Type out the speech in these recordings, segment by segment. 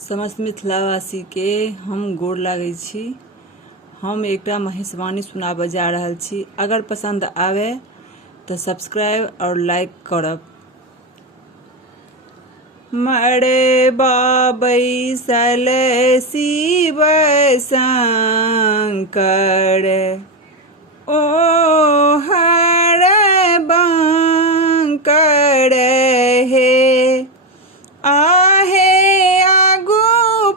समस्त मिथिलावासी के हम गोर लागै छी। हम एकटा महेशवाणी सुनाबऽ जा रहल छी। अगर पसंद आवे तो सब्सक्राइब और लाइक करब। मड़बा बैसल शिव शंकर, ओ हर बंकर हे। आहे आगू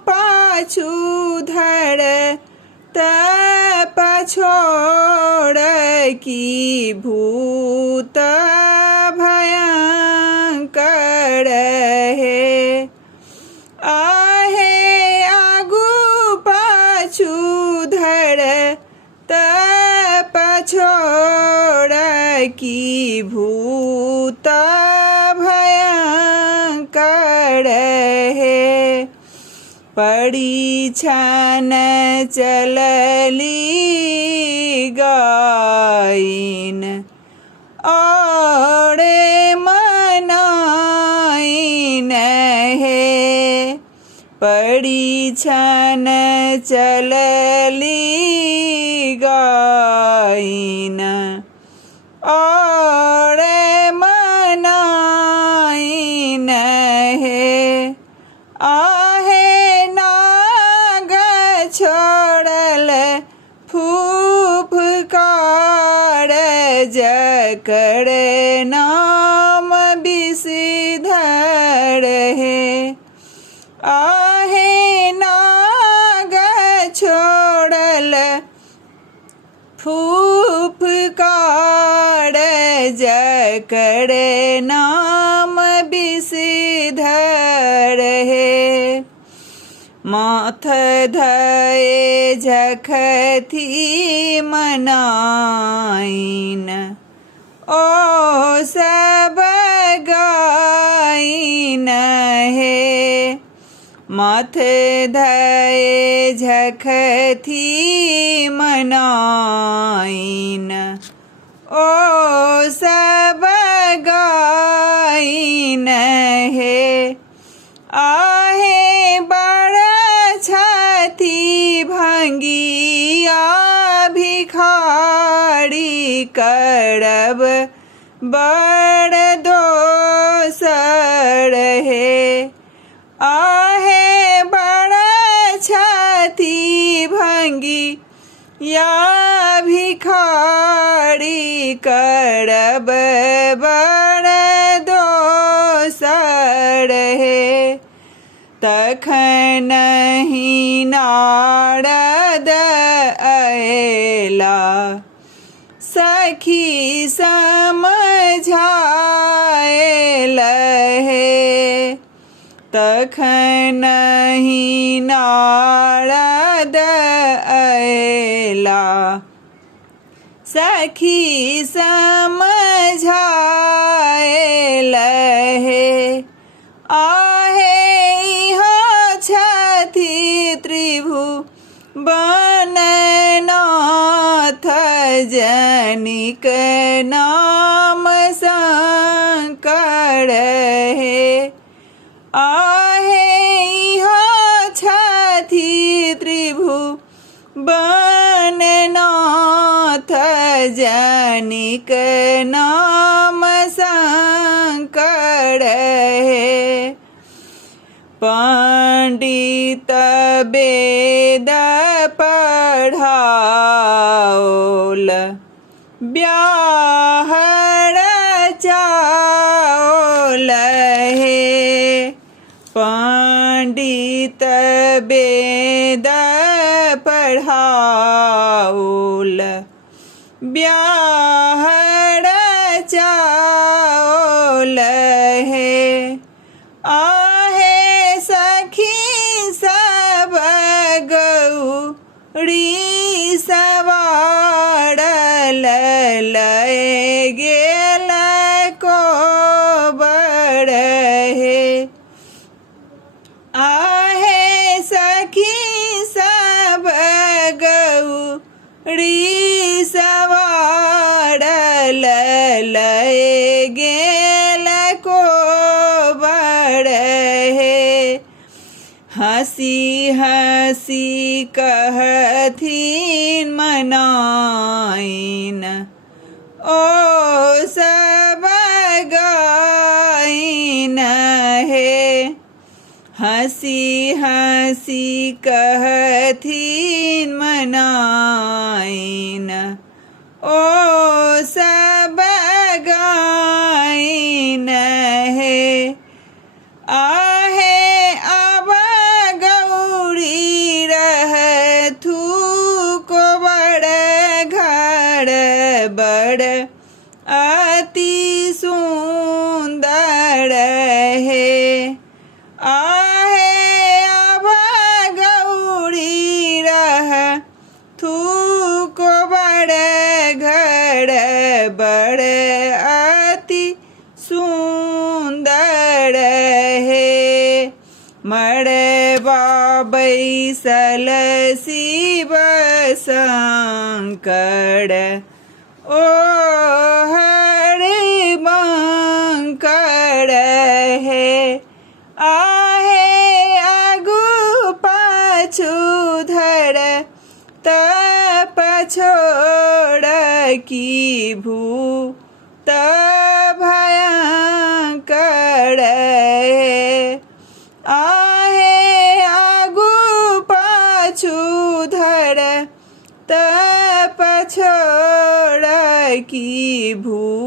पाछू धर त पछोड़ की भूत भयंकर हे। आहे आगू पाछू धर त पछोड़ की भूत भयंकर हे। परिछन चलली गाइन, और मनाइन हे। परिछन चलली गाइन, और मनाइन हे। आहे नाग छोड़ल फूफकार, जकर नाम विषधर हे। आहे नाग छोड़ल फूफकार, जकर नाम विषधर हे। माथ धए झखथी मनाइन, ओ सब गाइन हे। माथ धए झखथी मनाइन, ओ सब गाइन हे। आहे बड़ छथी भंगिया भिखारी, करब बड़ दोसर हे। आहे बड़ छथी भंगिया भिखारी, करब बड़ दोसर हे। तखनहि नारद अयला, सखी समझायल हे। तखनहि नारद अयला, सखी समझायल हे। आहे इहाँ छथि त्रिभुवननाथ, जनिक नाम शंकर हे। आहे इहाँ छथि त्रिभुवननाथ, जनिक नाम शंकर हे। पंडित वेद पढ़ाओल, ब्याहर चाओल हे। पंडित वेद पढ़ाओल, ब्याहर चाओल हे। आहे सखी सब गौरी सवारल, लय गेल कोबर हे। आहे सखी सब गौरी सवारल, लय गेल कोबर हे। हंसी हंसी कहथिन मनाइन ओ सब गाइन हे। हंसी हंसी कहथिन मनाइन ओ सब गाइन हे। आहे अब गौरी रहथू को बड़ घर बड़ अति सुंदर है। आहे अब गौरी रहथू को बड़ घर बड़ अति सुंदर है। मड़बा बैसल शिव शंकर ओ हरि बंकर है। आहे आगू पाछू धर तप छोड़ की भूत भयंकर है। आहे आगू पाछू धर तप छोड़ की भूत